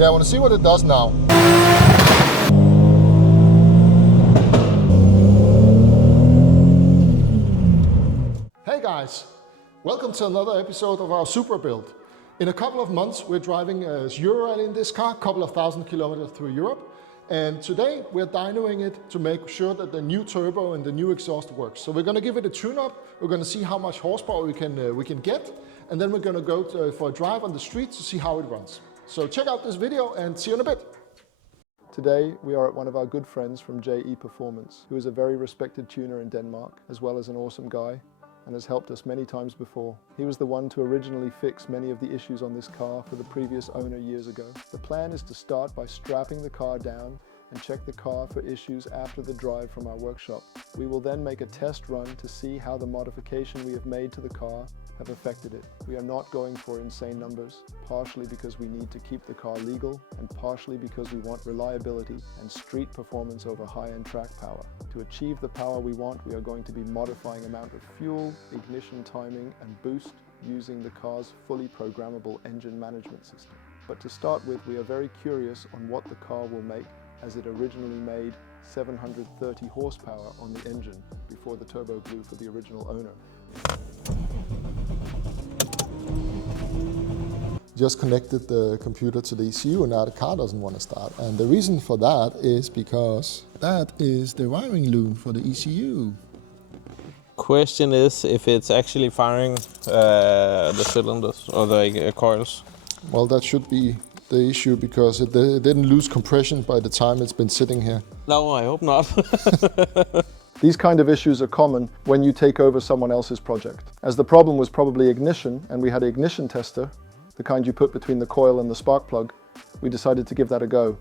Yeah, I want to see what it does now. Hey guys, welcome to another episode of our Supra Build. In a couple of months we're driving as Euro in this car, a couple of thousand kilometers through Europe. And today we're dynoing it to make sure that the new turbo and the new exhaust works. So we're going to give it a tune-up, we're going to see how much horsepower we can get, and then we're going to go for a drive on the street to see how it runs. So check out this video and see you in a bit. Today we are at one of our good friends from JE Performance, who is a very respected tuner in Denmark, as well as an awesome guy, and has helped us many times before. He was the one to originally fix many of the issues on this car for the previous owner years ago. The plan is to start by strapping the car down and check the car for issues after the drive from our workshop. We will then make a test run to see how the modification we have made to the car have affected it. We are not going for insane numbers, partially because we need to keep the car legal and partially because we want reliability and street performance over high-end track power. To achieve the power we want, we are going to be modifying amount of fuel, ignition timing and boost using the car's fully programmable engine management system. But to start with, we are very curious on what the car will make, as it originally made 730 horsepower on the engine before the turbo blew for the original owner. Just connected the computer to the ECU and now the car doesn't want to start. And the reason for that is because that is the wiring loom for the ECU. Question is if it's actually firing the cylinders or the coils. Well, that should be the issue because it didn't lose compression by the time it's been sitting here. No, I hope not. These kind of issues are common when you take over someone else's project. As the problem was probably ignition and we had an ignition tester, the kind you put between the coil and the spark plug, we decided to give that a go.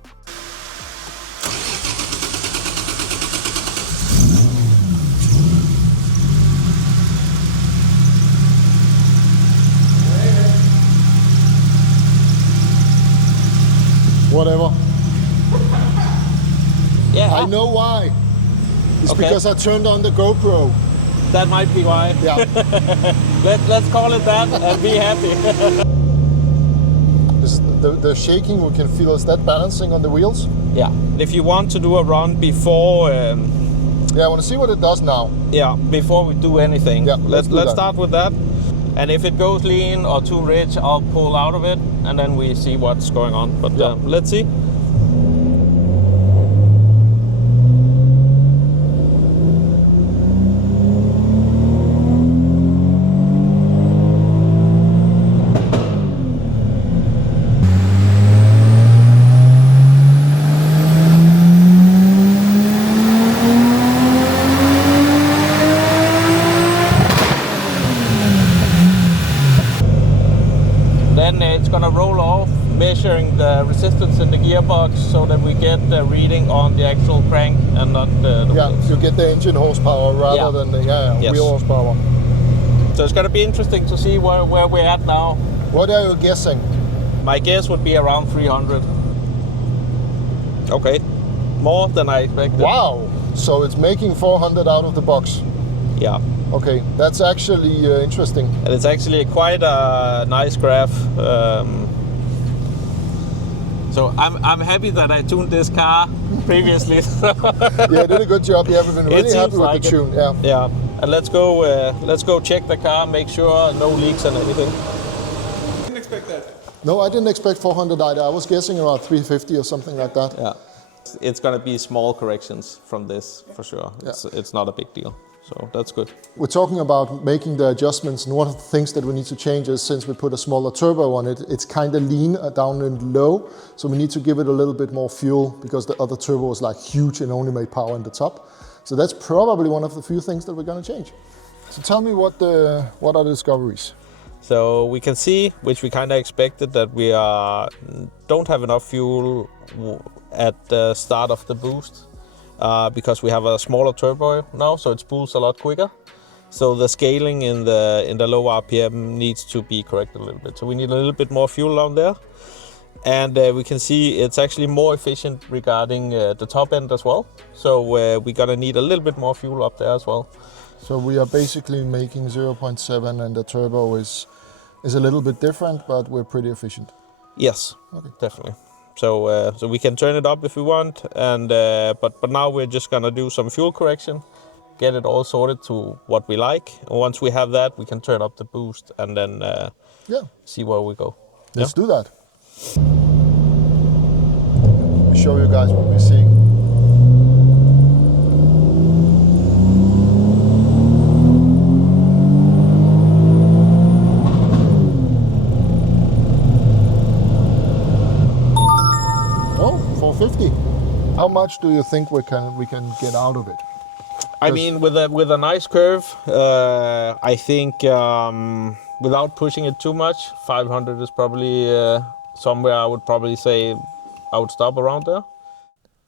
Whatever. Yeah. I know why. It's okay. Because I turned on the GoPro. That might be why. Yeah. Let's call it that and be happy. The shaking we can feel, is that balancing on the wheels? Yeah. If you want to do a run before... yeah, I want to see what it does now. Yeah, before we do anything. Yeah, let's start with that. And if it goes lean or too rich, I'll pull out of it and then we see what's going on. But yeah. Let's see. Then it's going to roll off, measuring the resistance in the gearbox so that we get the reading on the actual crank and not the wheels. You get the engine horsepower rather than the yes. wheel horsepower. So it's going to be interesting to see where we're at now. What are you guessing? My guess would be around 300. Okay, more than I expected. Wow, so it's making 400 out of the box. Yeah. Okay, that's actually interesting. And it's actually quite a nice graph. So I'm happy that I tuned this car previously. Yeah, did a good job. Yeah, we've been really happy with the tune. Yeah. Yeah. And let's go check the car, make sure no leaks and anything. I didn't expect that. No, I didn't expect 400 either. I was guessing around 350 or something like that. Yeah. It's gonna be small corrections from this for sure. It's not a big deal. So that's good. We're talking about making the adjustments, and one of the things that we need to change is, since we put a smaller turbo on it, it's kind of lean down and low, so we need to give it a little bit more fuel because the other turbo was like huge and only made power in the top. So that's probably one of the few things that we're going to change. So tell me what are the discoveries? So we can see, which we kind of expected, that we don't have enough fuel at the start of the boost. Because we have a smaller turbo now, so it spools a lot quicker. So the scaling in the low RPM needs to be corrected a little bit. So we need a little bit more fuel down there. And we can see it's actually more efficient regarding the top end as well. So we're gonna need a little bit more fuel up there as well. So we are basically making 0.7 and the turbo is a little bit different, but we're pretty efficient. Yes, okay. Definitely. So so we can turn it up if we want, and but now we're just gonna do some fuel correction, get it all sorted to what we like. And once we have that, we can turn up the boost and then see where we go. Let's do that. Let me show you guys what we're seeing. Oh, 450. How much do you think we can get out of it? I mean, with a nice curve, I think without pushing it too much, 500 is probably somewhere I would probably say I would stop around there.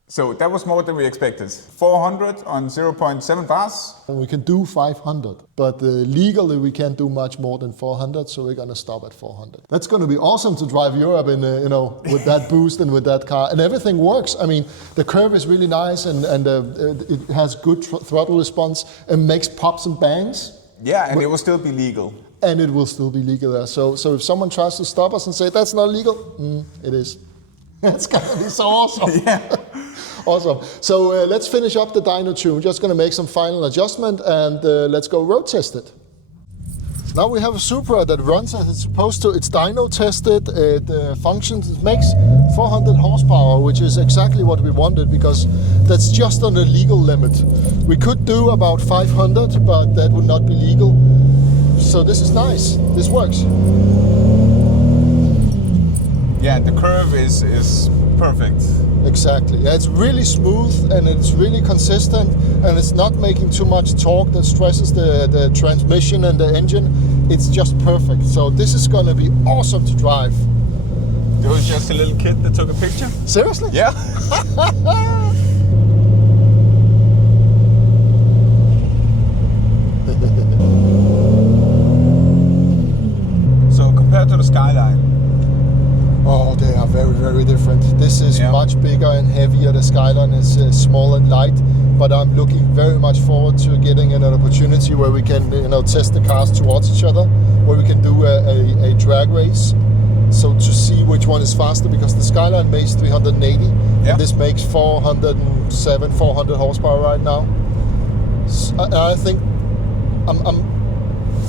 So that was more than we expected. 400 on 0.7 bars. We can do 500, but legally we can't do much more than 400, so we're gonna stop at 400. That's gonna be awesome to drive Europe in, with that boost and with that car, and everything works. I mean, the curve is really nice, and it has good throttle response and makes pops and bangs. Yeah, and it will still be legal. And it will still be legal there. So if someone tries to stop us and say that's not legal, it is. That's gonna be so awesome. Yeah. Awesome. So let's finish up the dyno tune. We're just going to make some final adjustment and let's go road test it. Now we have a Supra that runs as it's supposed to. It's dyno tested. It functions. It makes 400 horsepower, which is exactly what we wanted because that's just on the legal limit. We could do about 500, but that would not be legal. So this is nice. This works. Yeah, the curve is perfect. Exactly. Yeah, it's really smooth and it's really consistent and it's not making too much torque that stresses the transmission and the engine. It's just perfect. So this is going to be awesome to drive. There was just a little kid that took a picture. Seriously? Yeah. So compared to the Skyline, oh, they are very, very different. This is much bigger and heavier. The Skyline is small and light, but I'm looking very much forward to getting an opportunity where we can, test the cars towards each other, where we can do a drag race. So to see which one is faster, because the Skyline makes 380, and this makes 407, 400 horsepower right now. I think I'm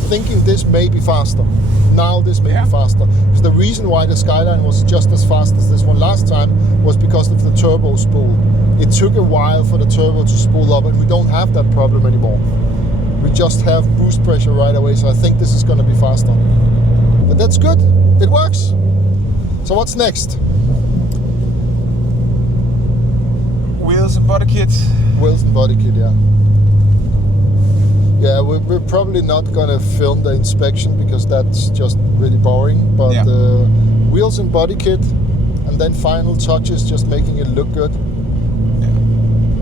thinking this may be faster. Now this may be faster. Because the reason why the Skyline was just as fast as this one last time was because of the turbo spool. It took a while for the turbo to spool up and we don't have that problem anymore. We just have boost pressure right away, so I think this is going to be faster. But that's good. It works. So what's next? wheels and body kit. Wheels and body kit, yeah. Yeah, we're probably not gonna film the inspection because that's just really boring. But wheels and body kit, and then final touches, just making it look good.